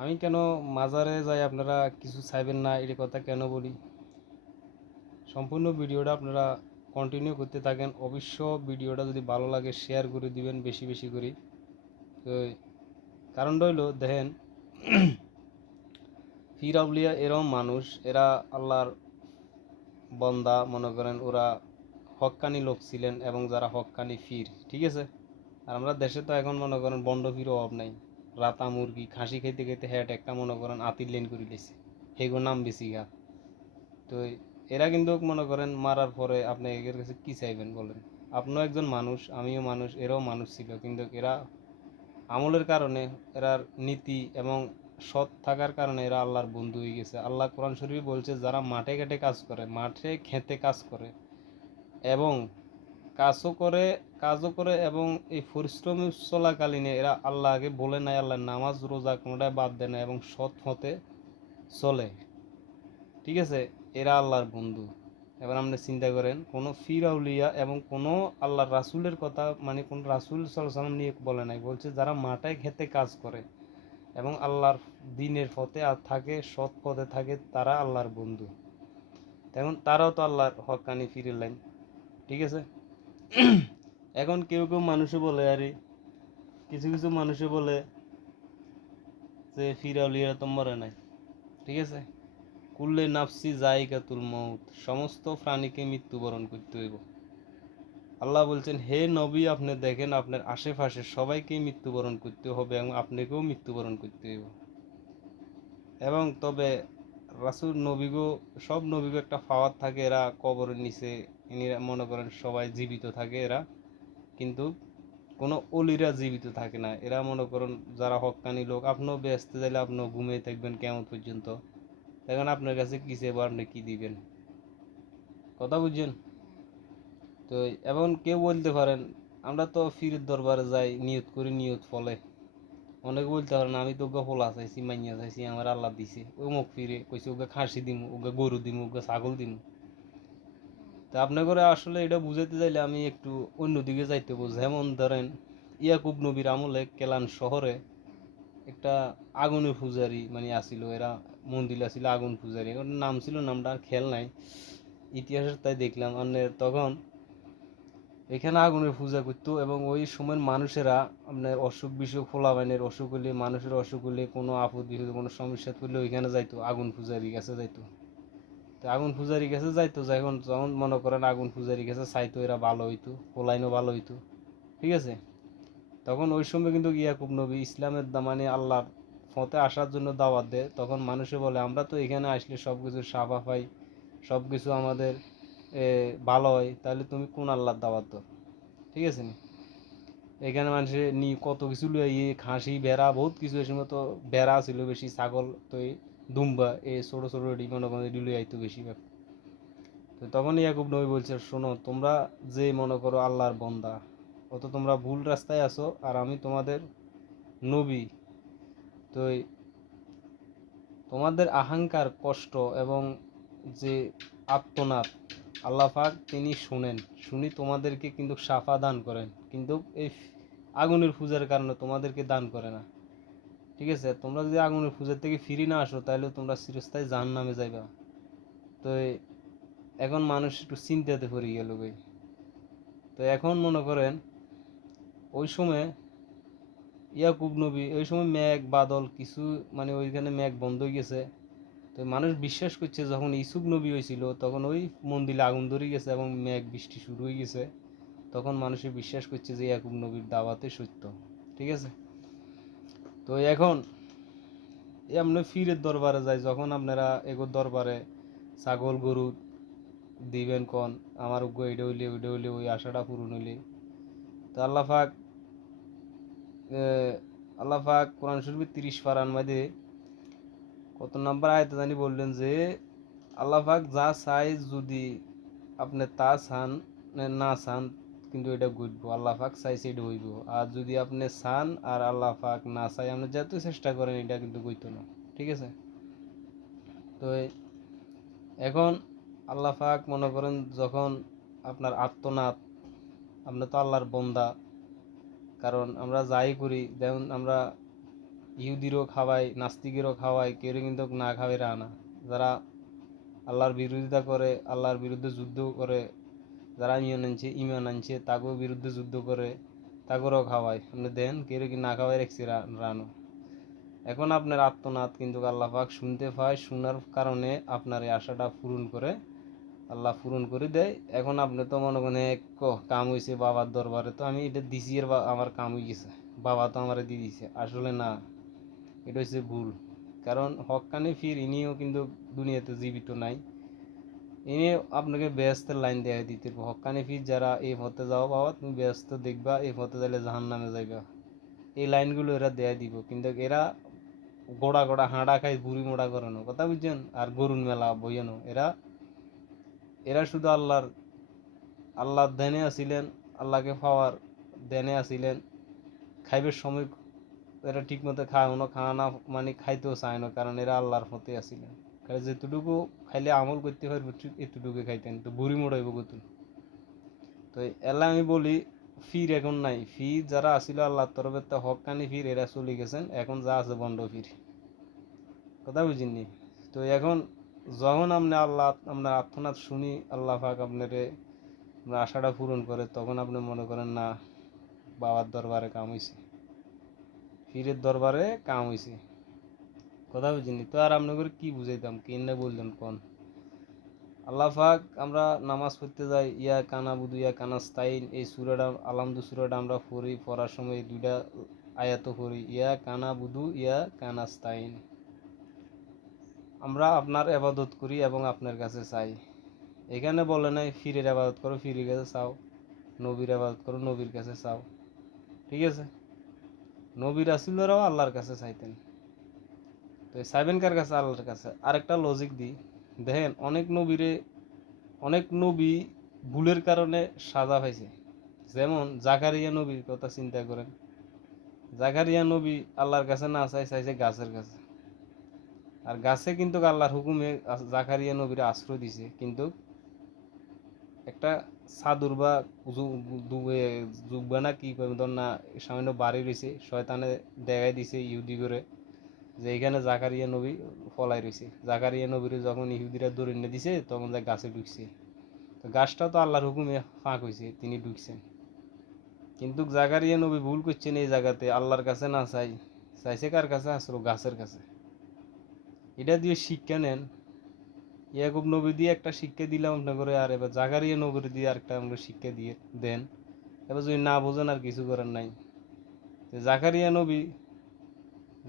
আমি কেন মাজারে যাই আপনারা কিছু চাইবেন না এই কথা কেন বলি? সম্পূর্ণ ভিডিওটা আপনারা কন্টিনিউ করতে থাকেন। অবশ্য ভিডিওটা যদি ভালো লাগে শেয়ার করে দিবেন বেশি বেশি করে। তো কারণটা হইলো দেখেন, পীর আউলিয়া এরম মানুষ, এরা আল্লাহর বন্দা মনে করেন, ওরা হক্কানি লোক ছিলেন এবং যারা হক্কানি পীর, ঠিক আছে। আর আমরা দেশে তো এখন মনে করেন বন্ড পীর অভাব নাই। রাতা মুরগি খাসি খাইতে খাইতে হ্যাট একটা মনে করেন আতির লেন করে দিয়েছে, হেগো নাম বেশি গা। তো এরা কিন্তু মনে করেন মারার পরে আপনি এর কাছে কি চাইবেন বলেন? আপনিও একজন মানুষ, আমিও মানুষ, এরাও মানুষ ছিল, কিন্তু এরা আমলের কারণে, এরার নীতি এবং সৎ থাকার কারণে এরা আল্লাহর বন্ধু হয়ে গেছে। আল্লাহ কোরআন শরীফে বলছে, যারা মাঠে ঘাটে কাজ করে, মাঠে খেতে কাজ করে এবং কাজও করে এবং এই পরিশ্রম চলাকালীনে এরা আল্লাহকে বলে নাই, আল্লাহ নামাজ রোজা কোনোটাই বাদ দেয় না এবং সৎ হতে চলে, ঠিক আছে। এরা আল্লাহর বন্ধু। এবার আপনি চিন্তা করেন, কোনো ফির আউলিয়া এবং কোনো আল্লাহর রাসূলের কথা, মানে কোন রাসূল সাল্লাল্লাহু আলাইহি ওয়াসাল্লাম নিয়ে বলে নাই, বলছে যারা মাঠে খেতে কাজ করে এবং আল্লাহর দিনের পথে আর থাকে, সৎ পথে থাকে, তারা আল্লাহর বন্ধু। তেমন তারাও তো আল্লাহর হক্কানি ফিরের লাইন, ঠিক আছে। এখন কেউ কেউ মানুষে বলে, আরে কিছু কিছু মানুষে বলে যে ফির আউলিয়া তো মরে নাই, ঠিক আছে। কুল্লে নাফসি জায়গাতুল মউত, সমস্ত প্রাণীকে মৃত্যুবরণ করতে হইব। আল্লাহ বলছেন, হে নবী, আপনি দেখেন আপনার আশেপাশে সবাইকেই মৃত্যুবরণ করতে হবে এবং আপনাকেও মৃত্যুবরণ করতে হইব। এবং তবে রাসূল নবীগো, সব নবীগো একটা পাওয়ার থাকে, এরা কবরের নিচে, এরা মনে করেন সবাই জীবিত থাকে এরা, কিন্তু কোনো অলিরা জীবিত থাকে না। এরা মনে করেন যারা হক্কানি লোক, আপনিও ব্যস্ত চাইলে আপনিও ঘুমিয়ে থাকবেন কেমন পর্যন্ত। এখন আপনার কাছে কি চাইবো, আপনি কি দিবেন? কথা বুঝছেন? তো এবং কেউ বলতে পারেন, আমরা তো ফিরের দরবারে যাই, নিয়ত করি, নিয়ত ফলে। অনেকে বলতে পারেন, আমি তো ওকে ফোলা চাইছি, মাইয়া চাইছি, আমার আল্লাহ দিছে, অমুক ফিরে কইছে ওকে খাসি দিমু, ওকে গরু দিমু, ওকে ছাগল দিমু। তা আপনার করে আসলে এটা বুঝাইতে চাইলে আমি একটু অন্যদিকে যাইতে বলছি। যেমন ধরেন, ইয়াকুব নবীর আমলে কেলান শহরে একটা আগুনের পূজারি মানে আসিল, এরা মন্দির আসিল আগুন পূজারি, ওর নাম ছিল, নামটা আর খেয়াল নাই, ইতিহাসের তাই দেখলাম। মানে তখন এখানে আগুনের পূজা করতো এবং ওই সময়ের মানুষেরা আপনার অসুখ বিসুখ, ফোলাবাইনের অসুখ হলে, মানুষের অসুখ হলে, কোনো আপদ বিপদ কোনো সমস্যা করলে ওইখানে যাইতো, আগুন পূজারি কাছে যাইতো। তো আগুন পূজারি কাছে যাইতো, যখন যখন মনে করেন আগুন পূজারি কাছে চাইতো, এরা ভালো হইতো, ফোলাইনও ভালো হইতো, ঠিক আছে। তখন ওই সময় কিন্তু ইয়াকুব নবী ইসলামের মানে আল্লাহর পথে আসার জন্য দাওয়াত দেয়। তখন মানুষে বলে, আমরা তো এখানে আসলে সব কিছু সাফা পাই, সব কিছু আমাদের ভালো হয়, তাহলে তুমি কোন আল্লাহর দাওয়াত দাও, ঠিক আছে নি? এখানে মানুষে নি কত কিছু লইয়ে, খাসি ভেড়া বহুত কিছু, এর সময় তো ভেড়া ছিল বেশি, ছাগল তো এই দুম্বা এই ছোটো ছোটো এটি মনে করেন এটি লই আইতো বেশিরভাগ। তো তখন ইয়াকুব নবী বলছে, শোনো, তোমরা যে মনে করো আল্লাহর বন্দা, অত তোমরা ভুল রাস্তায় আছো, আর আমি তোমাদের নবী। তো তোমাদের আহংকার, কষ্ট এবং যে আত্মনাদ, আল্লাহ পাক তিনি শুনেন, শুনি তোমাদেরকে কিন্তু সাফা দান করেন, কিন্তু এই আগুনের পূজার কারণে তোমাদেরকে দান করে না, ঠিক আছে। তোমরা যদি আগুনের পূজার থেকে ফিরে না আসো, তাহলে তোমরা চিরস্থায়ী জাহান্নামে যাইবা। তো এখন মানুষ একটু চিন্তাতে পড়ে গেল ভাই। তো এখন মনে করেন ওই সময় ইয়াকুব নবী, ওই সময় মেঘ বাদল কিছু, মানে ওইখানে মেঘ বন্ধ হয়ে গেছে। তো মানুষ বিশ্বাস করছে যখন ইসুফ নবী হয়েছিল তখন ওই মন্দিরে আগুন ধরে গেছে এবং মেঘ বৃষ্টি শুরু হয়ে গেছে, তখন মানুষে বিশ্বাস করছে যে ইয়াকুব নবীর দাওয়াতে সত্য, ঠিক আছে। তো এখন এমনি ফিরের দরবারে যায়, যখন আপনারা এগোর দরবারে ছাগল গরু দিবেন কন, আমার উগ্র এটা হইলে ওইটা হইলে ওই আশাটা পূরণ হইলে, তো আল্লাহ পাক কোরআন শরীফের 30 পারার মধ্যে কত নাম্বার আয়াতে জানি বললেন যে, আল্লাহ পাক যা চাই, যদি আপনি তা চান না চান কিন্তু এটা ঘটবো, আল্লাহ পাক চাইছে এটা হইব। আর যদি আপনি চান আর আল্লাহ পাক না চাই, আপনি যত চেষ্টা করেন এটা কিন্তু হইতো না, ঠিক আছে। তো এখন আল্লাহ পাক মনে করেন যখন আপনার আত্মনাদ, আপনি তো আল্লাহর বন্দা, কারণ আমরা যাই করি, যেমন আমরা ইহুদিরও খাওয়ায়, নাস্তিকেরও খাওয়ায়, কেউ কিন্তু না খাওয়াই না। যারা আল্লাহর বিরোধিতা করে, আল্লাহর বিরুদ্ধে যুদ্ধ করে, যারা ইমান আনছে তাকেও বিরুদ্ধে যুদ্ধ করে, তাকেও খাওয়ায়। আপনি দেন কেউ কি না খাওয়াই রাখছি রানো। এখন আপনার আত্মনাদ কিন্তু আল্লাহ পাক শুনতে পায়, শোনার কারণে আপনার এই আশাটা পূরণ করে, আল্লাহ পূরণ করে দেয়। এখন আপনি তো মনে করেন কাম হয়েছে বাবার দরবারে, তো আমি এটা দিছি এর আমার কাম হয়ে গেছে, বাবা তো আমার দিয়ে দিছে। আসলে না, এটা হচ্ছে ভুল। কারণ হক্কানি ফির ইনিও কিন্তু দুনিয়াতে জীবিত নাই, ইনি আপনাকে বেহেস্তের লাইন দেয়া দিতে। হক্কানি ফির যারা এই পথে যাও বাবা তুমি বেহেস্ত দেখবা, এই পথে যাইলে জাহান নামে যাইবা, এই লাইনগুলো এরা দেয়া দিব। কিন্তু এরা গোড়া গোড়া হাঁড়া খাই বুড়ি মোড়া করানো কথা বুঝছেন, আর গরুন মেলা বইয়ানো। এরা এরা শুধু আল্লাহর ধ্যানে আসিলেন, আল্লাহকে পাওয়ার ধ্যানে আসিলেন, খাইবের সময় এরা ঠিক মতো খাওয়া না, মানে খাইতেও চায় না, কারণ এরা আল্লাহর পথে আসিলেন। কারণ যেটুকু খাইলে আমল করতে পারবো ঠিক এতটুকু খাইতেন, তো বুড়ি মোড়াইব কতুন। তো এলা আমি বলি ফির এখন নাই, ফির যারা আসিল আল্লাহর তরফের তা হকানি ফির এরা চলে গেছেন, এখন যা আছে বন্ড ফির। কথা বুঝিনি? তো এখন যখন আপনি আপনার আত্মনাথ শুনি, আল্লাহ পাক আপনার আশাটা পূরণ করে, তখন আপনি মনে করেন না বাবার দরবারে কাম হয়েছে, পীরের দরবারে কাম হয়েছে। কথা বুঝিনি? তো আর আপনাদের কি বুঝাইতাম, কি না বললেন কোন? আল্লাহ পাক আমরা নামাজ পড়তে যাই, ইয়া কানা বুধু ইয়া কানাস্তাইন, এই সূরাটা আলহামদু সূরাটা আমরা পড়ি, পড়ার সময় দুইটা আয়াত পড়ি, ইয়া কানা বুধু ইয়া কানাস্তাইন। আমরা আপনার ইবাদত করি এবং আপনার কাছে চাই। এখানে বলে নাই ফিরের আবাদত করো, ফিরের কাছে চাও, নবীর আবাদত করো, নবীর কাছে চাও। ঠিক আছে? নবী রাসূলরাও আল্লাহর কাছে চাইতেন, তো চাইবেন কার কাছে? আল্লাহর কাছে। আরেকটা লজিক দিই, দেখেন অনেক নবী ভুলের কারণে সাজা পাইছে। যেমন জাকারিয়া নবীর কথা চিন্তা করেন, জাকারিয়া নবী আল্লাহর কাছে না চাইছে গাছের কাছে, আর গাছে কিন্তু আল্লাহর হুকুমে জাকারিয়া নবীর আশ্রয় দিছে। কিন্তু একটা সাদুর বা জুব্বা না কি ধর না, সামান্য বাড়ি রয়েছে, শয়তানে দেখাই দিছে ইহুদি করে যে এইখানে জাকারিয়া নবী ফলাই রয়েছে। জাকারিয়া নবীর যখন ইহুদিরা দৌড়ে দিছে, তখন যা গাছে ঢুকছে। তো গাছটা তো আল্লাহর হুকুমে ফাঁক হয়েছে, তিনি ঢুকছেন। কিন্তু জাকারিয়া নবী ভুল করছেন, এই জায়গাতে আল্লাহর কাছে না চাইছে কার কাছে? আসলো গাছের কাছে। এটা দিয়ে শিক্ষা নেন। ইয়াকুব নবী দিয়ে একটা শিক্ষা দিলাম আপনার, আর এবার জাকারিয়া নবীর দিয়ে আরেকটা আমরা শিক্ষা দিয়ে দেন। এবার যদি না বোঝেন আর কিছু করার নাই। জাকারিয়া নবী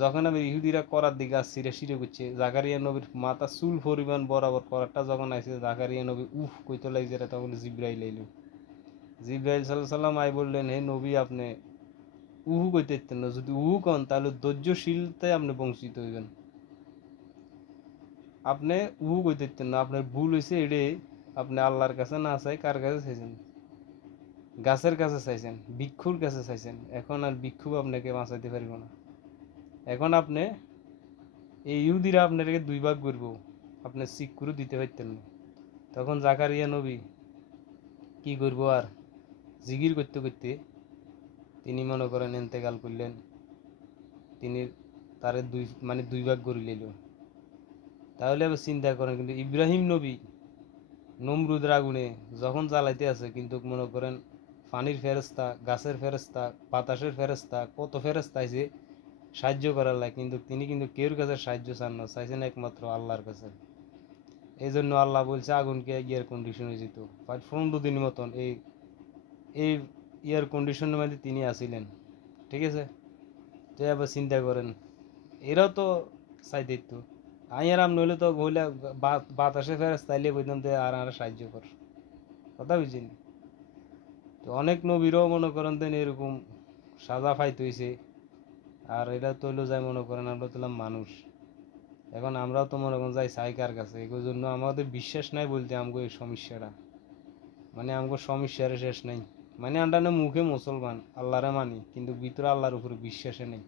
যখন আমি ইহুদিরা করার দিকে আসছি, শিরে করছে, জাকারিয়া নবীর মাথা চুল পরিমাণ বরাবর করারটা যখন আসছে, জাকারিয়া নবী উফ কইতে লাগছে, তখন জিব্রাইল এলো। জিব্রাইল সাল্লাল্লাহু সাল্লাম আই বললেন, হে নবী আপনি উহু কইতে পারতেন না, যদি উহু কন তাহলে ধৈর্যশীলতায় আপনি বঞ্চিত হইবেন। আপনি উহু কইতে পারতেন না, আপনার ভুল হয়েছে এটাই। আপনি আল্লাহর কাছে না চাই কার কাছে চাইছেন? গাছের কাছে চাইছেন, ভিক্ষুর কাছে চাইছেন। এখন আর ভিক্ষু আপনাকে বাঁচাইতে পারব না। এখন আপনি এই ইহুদিরা আপনাকে দুই ভাগ করবো, আপনি চিক করে দিতে পারতেন না। তখন জাকারিয়া নবী কি করবো আর, জিগির করতে করতে তিনি মনে করেন এন্তেকাল করলেন। তিনি তার দুই ভাগ করে নিল। তাহলে আবার চিন্তা করেন, কিন্তু ইব্রাহিম নবী নমরুদের আগুনে যখন জ্বালাইতে আছে, কিন্তু মনে করেন পানির ফেরেস্তা, গাছের ফেরেস্তা, বাতাসের ফেরেস্তা, কত ফেরেস্তা আছে সাহায্য করার লাগে, কিন্তু তিনি কিন্তু কেউর কাছে সাহায্য চান না, চাইছেন একমাত্র আল্লাহর কাছে। এই জন্য আল্লাহ বলছে আগুনকে এয়ার কন্ডিশন হয়ে যেত 15 দিন মতন, এই এয়ার কন্ডিশনের মধ্যে তিনি আসিলেন। ঠিক আছে? তো আবার চিন্তা করেন, এরাও তো চাইতে তো আইয়ারাম নইলে তো হইলে বাতাসে ফেরেস তাইলে বলতাম যে আর সাহায্য কর। কথা বুঝিনি? তো অনেক নবীরও মনে করেন দেন এরকম সাজা ফাইতে হয়েছে। আর এটা তৈল যায় মনে করেন আমরা তুলাম মানুষ। এখন আমরাও তো মনে করেন যাই চাই কার কাছে, এই জন্য আমাদের বিশ্বাস নাই বলতে আমাকে এই সমস্যাটা, মানে আমাকে সমস্যার শেষ নাই। মানে আমরা না মুখে মুসলমান আল্লাহরে মানি, কিন্তু ভিতরে আল্লাহর উপরে বিশ্বাসে নেই।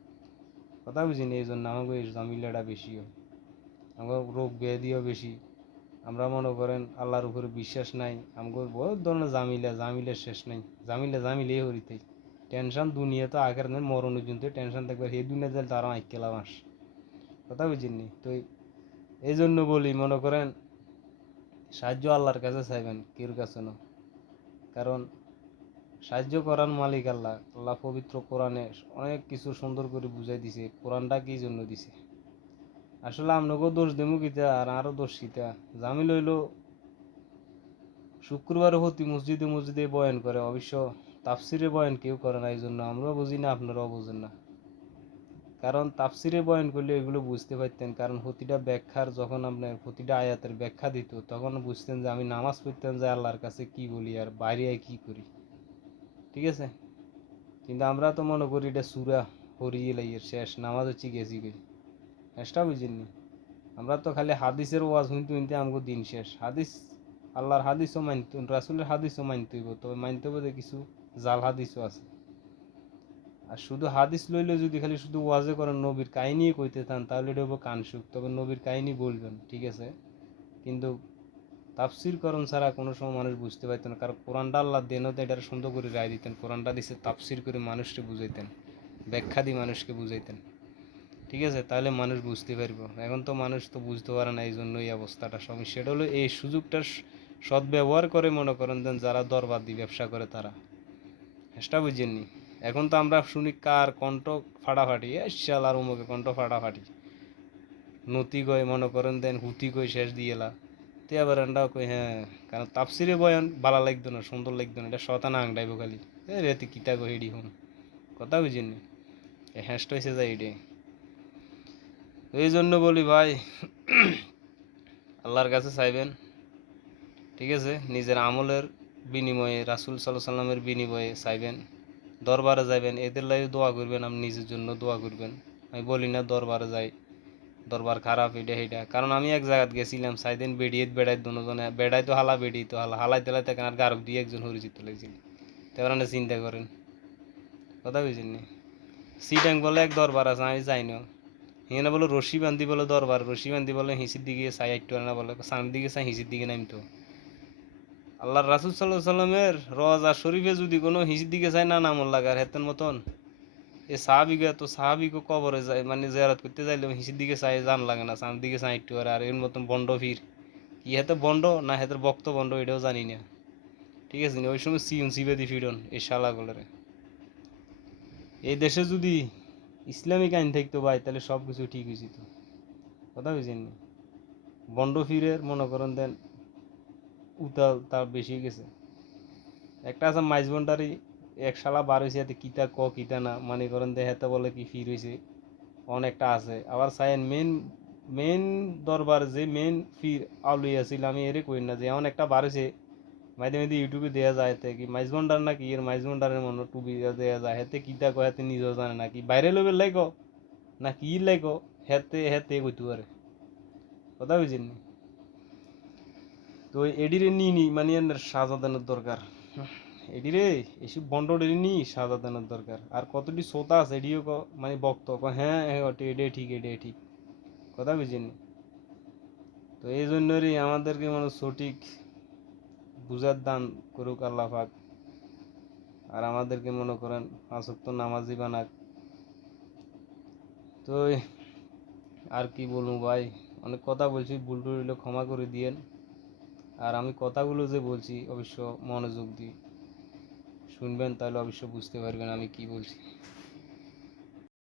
কথা বুঝিনি? এই জন্য আমাকে এই জামিলাটা বেশি হয়, আমার রোগ ব্যাধিও বেশি। আমরা মনে করেন আল্লাহর উপরে বিশ্বাস নাই, আমাকে বহুত ধরনের জামিলের শেষ নাই, জামিলেই হরিতেই টেনশন দুনিয়া তো আগের নেই, মরণ পর্যন্ত টেনশন থাকবে, সেই দুনিয়া যাই তারা আইকেলা মাস। কথা বুঝিনি তো? এই জন্য বলি, মনে করেন সাহায্য আল্লাহর কাছে চাইবেন, কেউর কাছে না। কারণ সাহায্য করার মালিক আল্লাহ। আল্লাহ পবিত্র কোরআনে অনেক কিছু সুন্দর করে বুঝাই দিছে, কোরআনটা কি জন্য দিছে। আসলে আপনাকেও দোষ দেবো কিতা আর আরও দোষ কিতা। জামিল হইল শুক্রবারে প্রতি মসজিদে মসজিদে বয়ান করে, অবশ্য তাফসিরে বয়ান কেউ করে না, এই জন্য আমরাও বুঝি না, আপনারাও বুঝেন না। কারণ তাফসিরে বয়ান করলে এগুলো বুঝতে পারতেন, কারণ প্রতিটা ব্যাখ্যার যখন আপনার প্রতিটা আয়াতের ব্যাখ্যা দিত, তখন বুঝতেন যে আমি নামাজ পড়তেন যে আল্লাহর কাছে কি বলি আর বাইরে কি করি। ঠিক আছে? কিন্তু আমরা তো মনে করি এটা সুরা হরিয়ে লাইয়ের শেষ, নামাজ হচ্ছে গেছি গই। শেষটা বুঝিনি। আমরা তো খালি হাদিসের ওয়াজ শুনতে শুনতে আমাকে দিন শেষ। হাদিস, আল্লাহর হাদিসও মানতে, রাসুলের হাদিসও মানতে হইব, তবে মানতে হবে যে কিছু জাল হাদিসও আছে। আর শুধু হাদিস লইলে যদি খালি শুধু ওয়াজে করেন, নবীর কাহিনী কইতে চান, তাহলে এটা হবো কানসুক। তবে নবীর কাহিনী বলবেন, ঠিক আছে, কিন্তু তাফসির করণ ছাড়া কোনো সময় মানুষ বুঝতে পারতেন না। কারণ কোরআনটা আল্লাহ দেন হতে এটা সুন্দর করে রায় দিতেন, কোরআনটা দিছে তাফসির করে মানুষকে বুঝাইতেন, ব্যাখ্যা দিয়ে মানুষকে বুঝাইতেন। ঠিক আছে? তাহলে মানুষ বুঝতে পারবো। এখন তো মানুষ তো বুঝতে পারে না, এই জন্য এই অবস্থাটা। সমস্যাটা হলো এই সুযোগটার সদ্ব্যবহার করে, মনে করেন দেন যারা দরবার দিয়ে ব্যবসা করে তারা। সেটা বুঝেননি? এখন তো আমরা শুনি কার কণ্ঠ ফাটাফাটি, শাল আর অমুকে কণ্ঠ ফাটাফাটি, নতি কই মনে করেন দেন হুতি কই শেষ দিয়েলা। তে আবার এন্ডাও কই হ্যাঁ, কারণ তাপসিরে বয়ান ভালো লাগতো না, সুন্দর লাগতো না, এটা শতানা আংডাইব খালি। এ রেতি কিতা কই হেডি হন, কথা বুঝেননি? এ হ্যাঁসটা হয়েছে যায় এটাই। এই জন্য বলি ভাই, আল্লাহর কাছে চাইবেন, ঠিক আছে, নিজের আমলের বিনিময়ে, রাসুল সাল্লাহ সাল্লামের বিনিময়ে চাইবেন। দরবারে যাইবেন, এদের লাগে দোয়া করবেন, আপনি নিজের জন্য দোয়া করবেন। আমি বলি না দরবারে যাই, দরবার খারাপ এটা সেইটা। কারণ আমি এক জায়গাত গেছিলাম, সাইদিন বেড়িয়ে বেড়াই দুজনে, বেড়াই তো হালা, বেড়ি তো হালা, হালাই তেলাই থেকে আর গারক দিয়ে একজন হরিচিত লাগছিল। তেমন চিন্তা করেন, কথা বুঝেন নি? সিটাং বলে এক দরবার আছে, আমি যাই না। এখানে বলে রশি বান্ধি বলে দরবার, রশি বান্ধি বলে হিঁচির দিকে চাই একটু না, বলে সামনের দিকে চাই, হিঁচির দিকে নামতো। আল্লাহর রাসুল সাল্লাহ সাল্লামের রওজা শরীফে যদি কোনো হিঁচির দিকে চাই না নামল লাগার হেতেন মতন, এ সাহাবিকে তো সাহাবিকে কবরে যায় মানে জিয়ারত করতে যাইলে হিঁচির দিকে চাই জান লাগে না, সামনের দিকে চাই একটু। আর এর মতন বন্ড ফির কি হেতে বন্ড না হেতের বক্ত বন্ড এটাও জানি না। ঠিক আছে? ওই সময় সিউন সিবেদি ফিরন এই শালাগুলোরে। এই দেশে যদি ইসলামিক আইন থাকতো ভাই, তাহলে সব কিছু ঠিক হয়েছে তো। কথা বুঝেননি? বন্ড ফিরের মনে করেন দেন উতাল তার বেশি গেছে। একটা আছে মাইজবন্ডারি, এক শালা বার হয়েছে, এতে কিতা ক কিতা না মানে করেন দে হেতে বলে কি ফির হয়েছে, অনেকটা আছে। আবার সাইন মেন মেন দরবার যে মেন ফির আউলিয়া ছিল, আমি এরে কই না যে এমন একটা বার হয়েছে, মাঝে মাঝে ইউটিউবে দেওয়া যায় এতে কি মাইজবন্ডার না কি এর মাইজবন্ডারের মনে টুবি দেওয়া যায়, হেতে কিতা কয় হেতে নিজেও জানে না, কি বাইরে লোবের লাইক না কি লাইক, হেতে হেতে কইতে পারে। কথা বুঝিনি? তো এডিরে নি নি মানে সাজা দেওয়ার দরকার। এডিরে এসব বন্ডডেরি নি সাজা দেওয়ার দরকার। আর কতটি শ্রোতা আছে এডিও মানে বক্ত হ্যাঁ হ্যাঁ এডে ঠিক এডে ঠিক। কথা বুঝিনি? তো এই জন্যই আমাদেরকে মানে সঠিক বুঝার দান করুক আল্লাহ পাক। আর আমাদেরকে মনে করেন পাঁচ ওয়াক্ত নামাজি বানাক। তো আর কি বলবো ভাই, অনেক কথা বলছি, ভুল টুল হলে ক্ষমা করে দিয়েন। আর আমি কথাগুলো যে বলছি অবশ্য মনোযোগ দিয়ে শুনবেন, তাহলে অবশ্য বুঝতে পারবেন আমি কি বলছি।